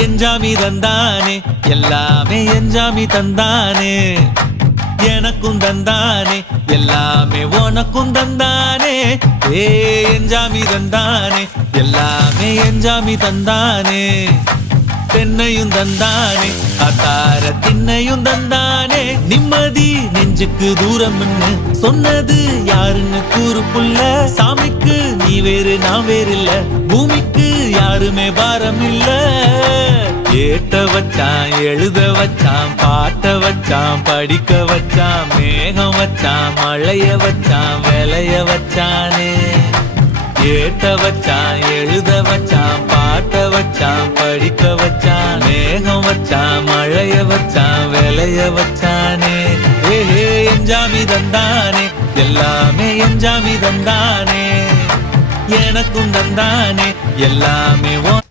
எஞ்சாமி தந்தானே எல்லாமே எஞ்சாமி தந்தானே எனக்கும் தந்தானே எல்லாமே உனக்கும் தந்தானே ஏ எஞ்சாமி தந்தானே எல்லாமே எஞ்சாமி தந்தானே தென்னையும் தந்தானே அத்தார திண்ணையும் தந்தானே நிம்மதி நெஞ்சுக்கு தூரம்னு சொன்னது யாருன்னு கூறு புள்ள சாமிக்கு நீ வேறு நான் வேறு இல்ல பூமிக்கு யாருமே பாரம் இல்ல ஏட்ட வச்சான் எழுத வச்சான் பாட்ட வச்சான் படிக்க வச்சான் மேகம் வச்சான் மழைய வச்சான் விளைய வச்சானே ஏட்ட வச்சான் எழுத வச்சான் பாட்ட வச்சான் படிக்க வச்சான் மேகம் வச்சான் மழைய வச்சான் விளைய வச்சானே ஏஹே எஞ்சாமி தந்தானே எல்லாமே எஞ்சாமி தந்தானே எனக்கும் தந்தானே எல்லாமே